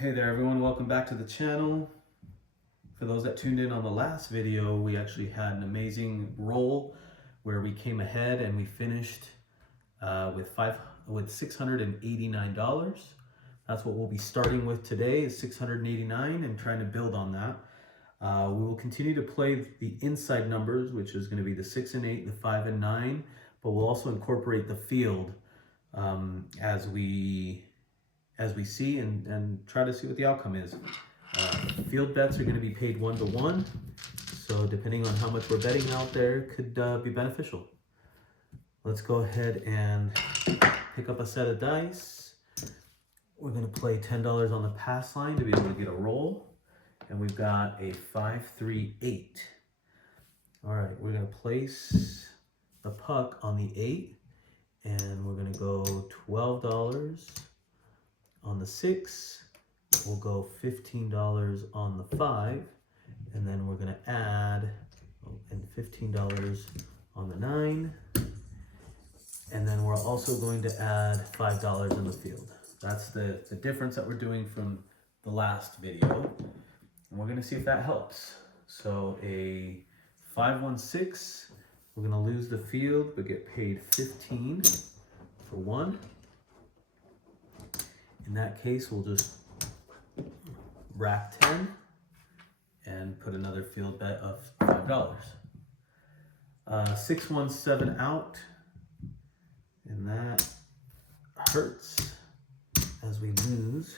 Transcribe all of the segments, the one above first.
Hey there everyone, welcome back to the channel. For those that tuned in on the last video, we actually had an amazing roll where we came ahead and we finished with $689. That's what we'll be starting with today, is $689, and trying to build on that. We will continue to play the inside numbers, which is going to be the 6 and 8, the 5 and 9, but we'll also incorporate the field as we see and try to see what the outcome is. Field bets are going to be paid 1-to-1, so depending on how much we're betting out there, could be beneficial. Let's go ahead and pick up a set of dice. We're going to play $10 on the pass line to be able to get a roll, and we've got a 5-3-8. All right, we're going to place the puck on the 8, and we're going to go $12 on the 6, we'll go $15 on the 5, and then we're going to add and $15 on the 9, and then we're also going to add $5 in the field. That's the difference that we're doing from the last video, and we're going to see if that helps. So a 5-1-6, we're going to lose the field but get paid 15 for 1. In that case, we'll just rack 10 and put another field bet of $5. 6-1-7 out, and that hurts as we lose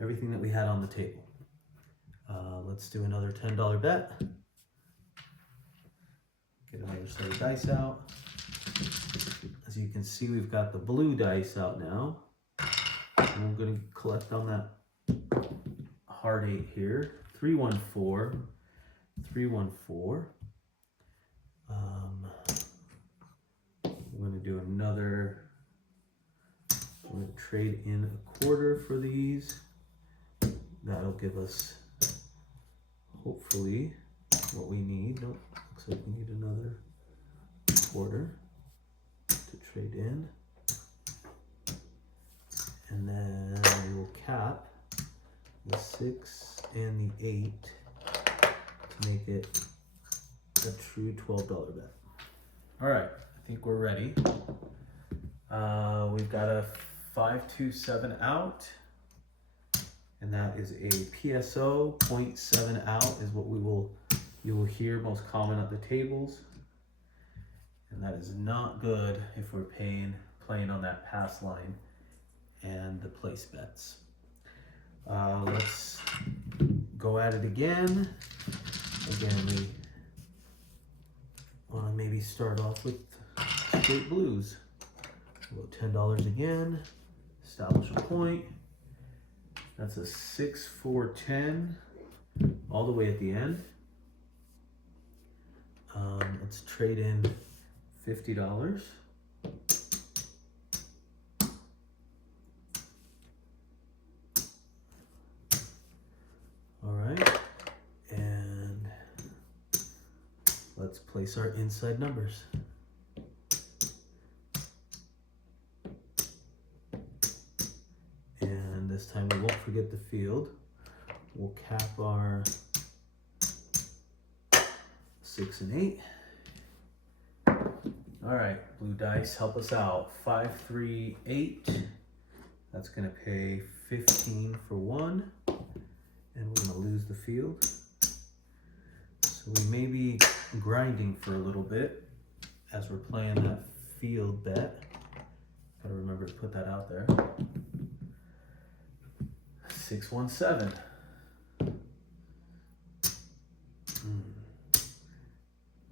everything that we had on the table. Let's do another $10 bet. Get another set of dice out. As you can see, we've got the blue dice out now. And I'm going to collect on that hard 8 here. 3-1-4, 3-1-4. I'm going to do another. I'm going to trade in a quarter for these. That'll give us hopefully what we need. Nope, looks like we need another quarter to trade in. And then we will cap the 6 and the 8 to make it a true $12 bet. All right, I think we're ready. We've got a 5-2-7 out, and that is a PSO. 0.7 out is what you will hear most common at the tables, and that is not good if we're playing on that pass line and the place bets. Let's go at it again. Again, we want to maybe start off with straight blues. We'll go $10 again, establish a point. That's a 6-4-10 all the way at the end. Let's trade in $50. Let's place our inside numbers. And this time we won't forget the field. We'll cap our 6 and 8. All right, blue dice, help us out. 5-3-8. That's gonna pay 15 for 1. And we're gonna lose the field. So we may be grinding for a little bit as we're playing that field bet. Gotta remember to put that out there. 6-1-7.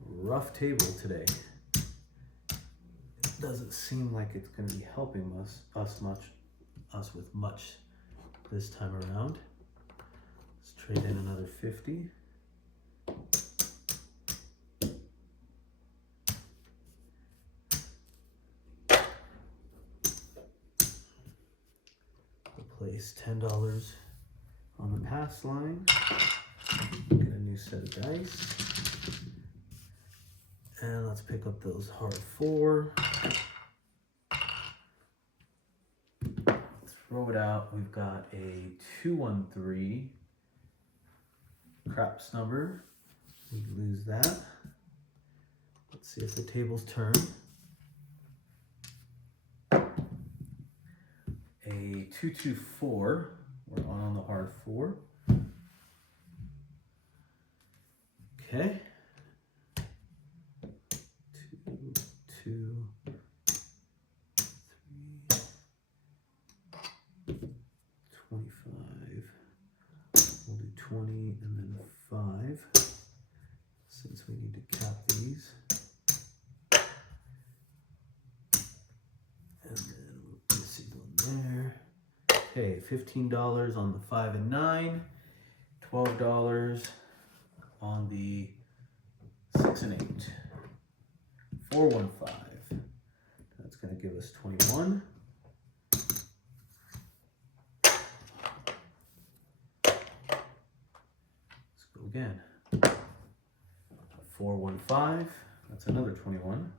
Rough table today. It doesn't seem like it's going to be helping us with much this time around. Let's trade in another 50. Place $10 on the pass line. Get a new set of dice. And let's pick up those hard 4. throw it out. We've got a 213 craps number. We lose that. Let's see if the tables turn. A 224. We're on the hard 4. Okay. 2, 2, 3, 25. We'll do 20 and then 5, since we need to cap these. And then we'll put a single in there. Okay, $15 on the 5 and 9, $12 on the 6 and 8. 415. That's going to give us 21. Let's go again. 415. That's another 21.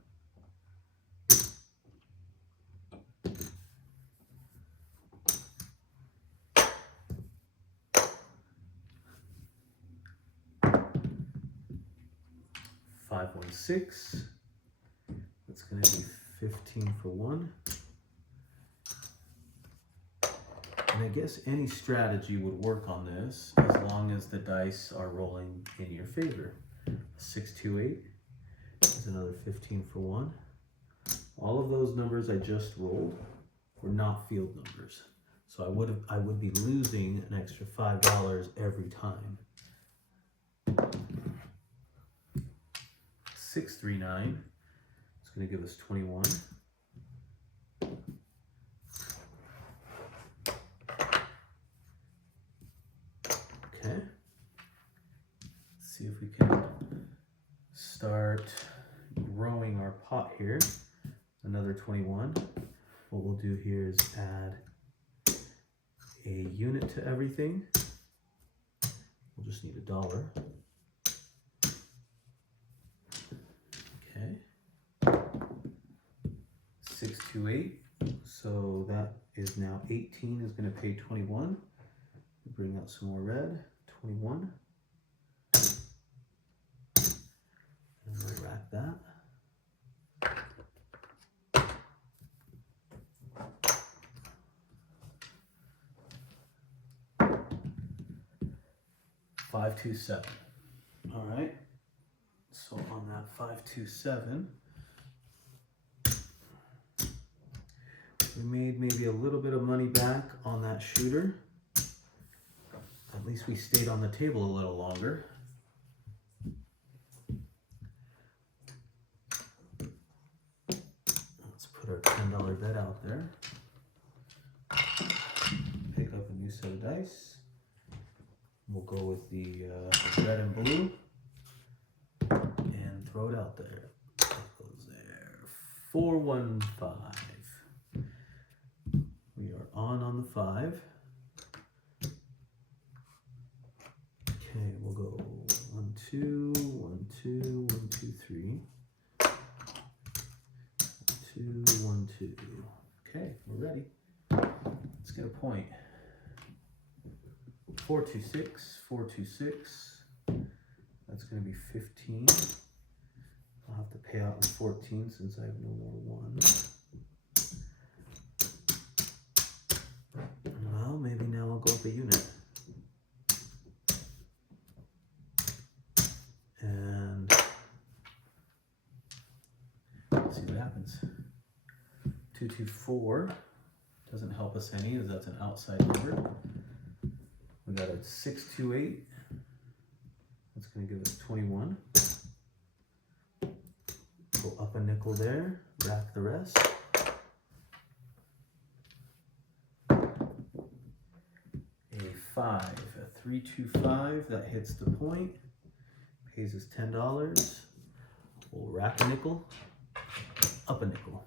516. That's going to be 15 for 1. And I guess any strategy would work on this as long as the dice are rolling in your favor. 628 is another 15 for 1. All of those numbers I just rolled were not field numbers. So I would be losing an extra $5 every time. 639 is going to give us 21. Okay. Let's see if we can start growing our pot here. Another 21. What we'll do here is add a unit to everything. We'll just need $1. Okay. 628. So that is now 18 is going to pay 21. Bring out some more red. 21. And we'll rack that. $527. All right. So on that 527, we made maybe a little bit of money back on that shooter. At least we stayed on the table a little longer. Let's put our $10 bet out there. Pick up a new set of dice. We'll go with the red and blue and throw it out there. That goes there. 415. We are on the 5. Okay, we'll go 1, 2, 1, 2, 1, 2, 3. 1, 2, 1, 2. Okay, we're ready. Let's get a point. 426, 426. That's going to be 15. I'll have to pay out in 14 since I have no more 1s. Well, maybe now I'll go up a unit. And let's see what happens. 224 doesn't help us any as that's an outside number. We got a 628. That's going to give us 21. Go up a nickel there, rack the rest. A 5, a 325, that hits the point, pays us $10. We'll rack a nickel, up a nickel.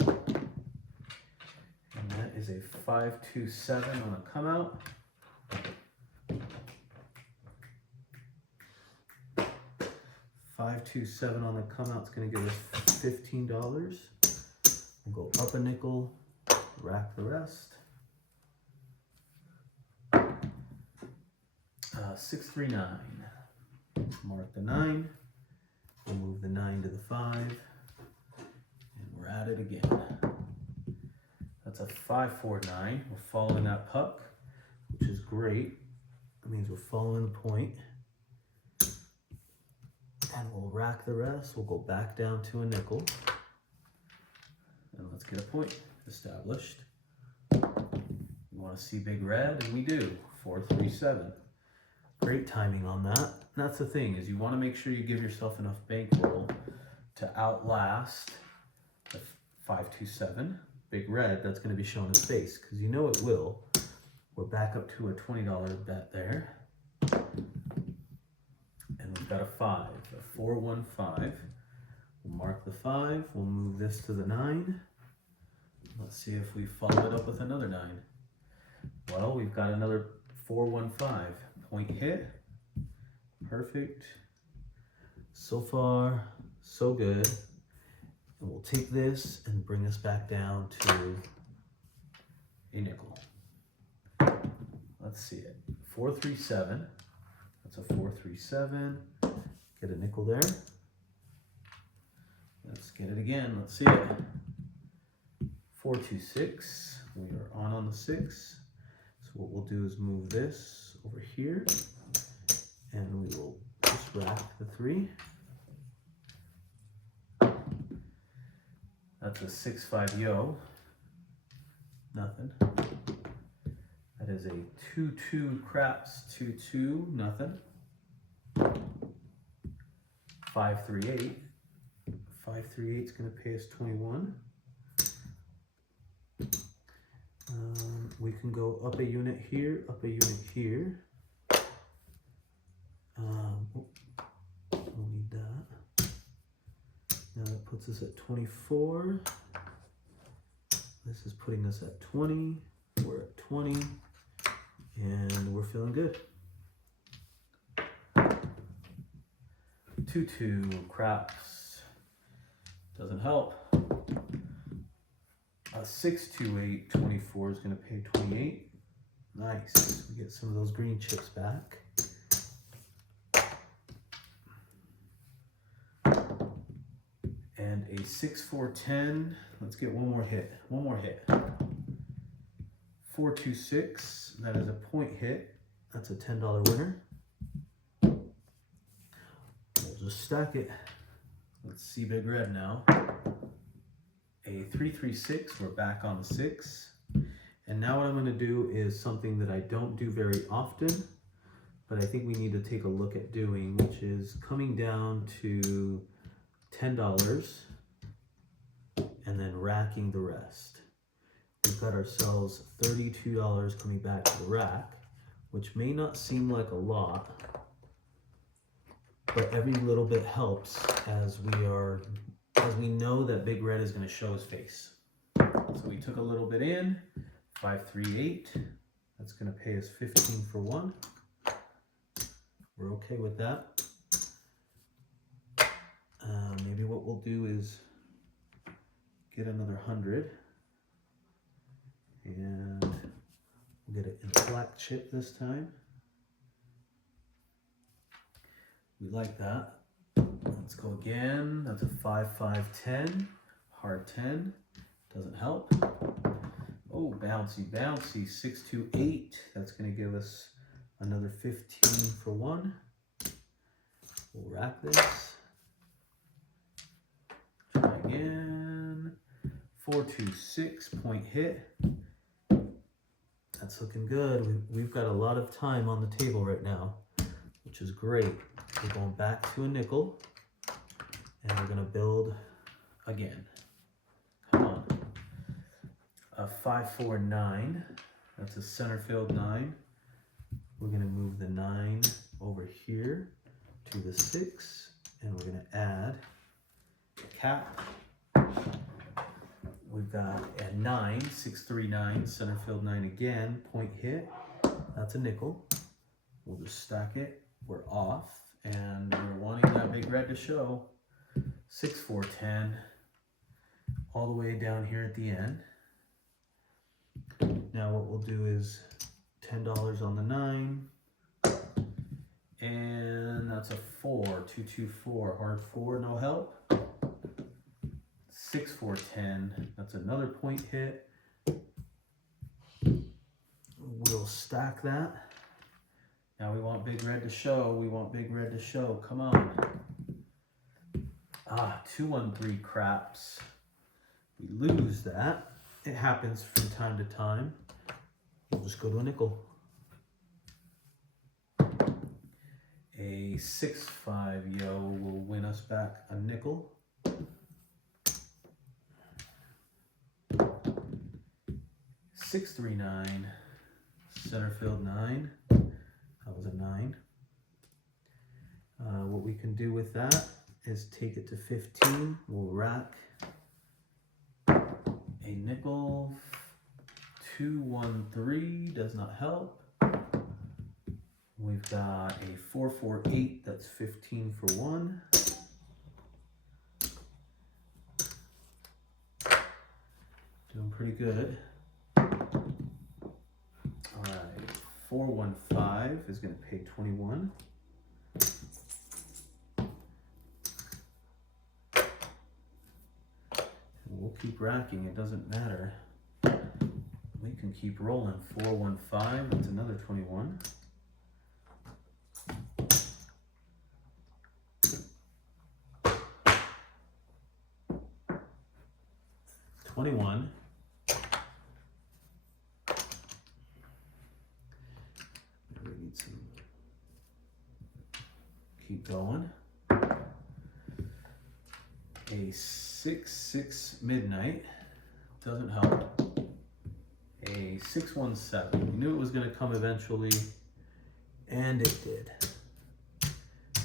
And that is a 527 on a come out. $527 on the come out is going to give us $15. We'll go up a nickel rack the rest. 639. Mark the 9. We'll move the 9 to the 5. And we're at it again. That's a 549. We're following that puck, which is great. That means we're following the point. And we'll rack the rest. We'll go back down to a nickel. And let's get a point established. You want to see big red? And we do. 437. Great timing on that. And that's the thing, is you want to make sure you give yourself enough bankroll to outlast the 527. Big red, that's going to be showing its face, because you know it will. We're back up to a $20 bet there. And we've got a 5, a 415. We'll mark the 5. We'll move this to the 9. Let's see if we follow it up with another 9. Well, we've got another 415. Point hit. Perfect. So far, so good. And we'll take this and bring us back down to a nickel. Let's see it. 437. That's a 437. Get a nickel there. Let's get it again. Let's see it. 426. We are on the 6. So what we'll do is move this over here, and we will just rack the 3. That's a 6-5 yo. Nothing. That is a 2-2 craps, 2-2, nothing. 538. 538 is going to pay us 21. We can go up a unit here, up a unit here. We'll need that. Now that puts us at 24. This is putting us at 20. We're at 20. And we're feeling good. 2-2 craps. Doesn't help. A 628 24 is going to pay 28. Nice. We get some of those green chips back. And a 6410. Let's get one more hit. One more hit. 426. That is a point hit. That's a $10 winner. We'll just stack it. Let's see big red now. A 336, we're back on the 6. And now what I'm going to do is something that I don't do very often, but I think we need to take a look at doing, which is coming down to $10 and then racking the rest. We've got ourselves $32 coming back to the rack, which may not seem like a lot, but every little bit helps as we know that big red is going to show his face. So we took a little bit in, 538. That's going to pay us 15 for 1. We're okay with that. Maybe what we'll do is get another 100. And we'll get it in a black chip this time. We like that. Let's go again. That's a 5-5-10. Hard 10. Doesn't help. Oh, bouncy, bouncy. 6-2-8. That's going to give us another 15 for 1. We'll rack this. Try again. 4-2-6. Point hit. That's looking good. We've got a lot of time on the table right now, which is great. We're going back to a nickel, and we're going to build again. Come on. A 5-4-9. That's a center field 9. We're going to move the 9 over here to the 6, and we're going to add a cap. We've got a 9, 6-3-9, center field 9 again, point hit. That's a nickel. We'll just stack it. We're off, and we're wanting that big red to show. 6-4-10, all the way down here at the end. Now what we'll do is $10 on the 9. And that's a 4, 2, 2, 4, hard 4, no help. 6, 4, 10, that's another point hit. We'll stack that. Now we want big red to show, we want big red to show, come on. 2, 1, 3 craps. We lose that. It happens from time to time. We'll just go to a nickel. A 6, 5 yo will win us back a nickel. 6, 3, 9, center field 9. That was a 9. What we can do with that is take it to 15. We'll rack a nickel. 2, 1, 3 does not help. We've got a 4, 4, 8. That's 15 for 1. Doing pretty good. All right, 4, 1, 5 is going to pay 21. We'll keep racking, it doesn't matter. We can keep rolling. 4, 1, 5, that's another 21. We need some. Keep going. A 6, 6 midnight doesn't help. A 6, 1, 7. We knew it was going to come eventually, and it did.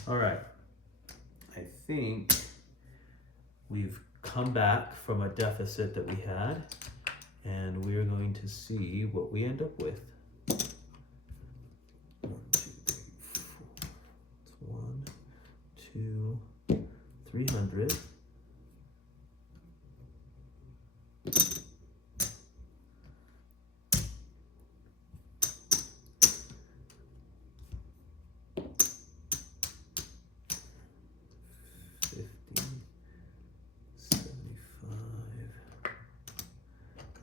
All right. I think we've come back from a deficit that we had, and we're going to see what we end up with. 1, 2, 3, 4. It's 1, 2, 300.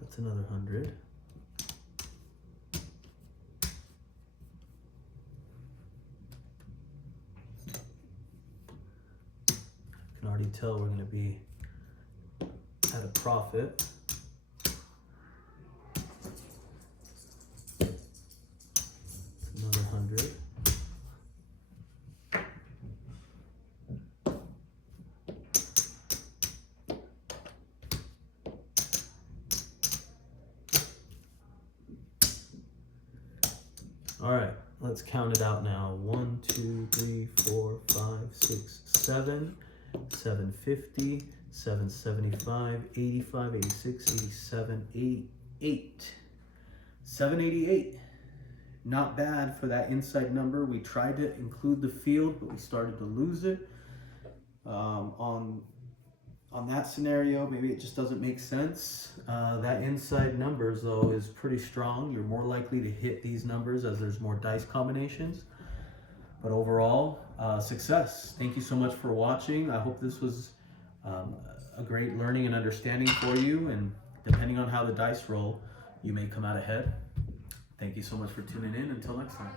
That's another 100. Can already tell we're going to be at a profit. It's another 100. All right, let's count it out now. 1, 2, 3, 4, 5, 6, 7, 750, 775, 85, 86, 87, 88. 788. Not bad for that inside number. We tried to include the field, but we started to lose it. On that scenario, maybe it just doesn't make sense. That inside numbers, though, is pretty strong. You're more likely to hit these numbers as there's more dice combinations. But overall, success. Thank you so much for watching. I hope this was a great learning and understanding for you. And depending on how the dice roll, you may come out ahead. Thank you so much for tuning in. Until next time.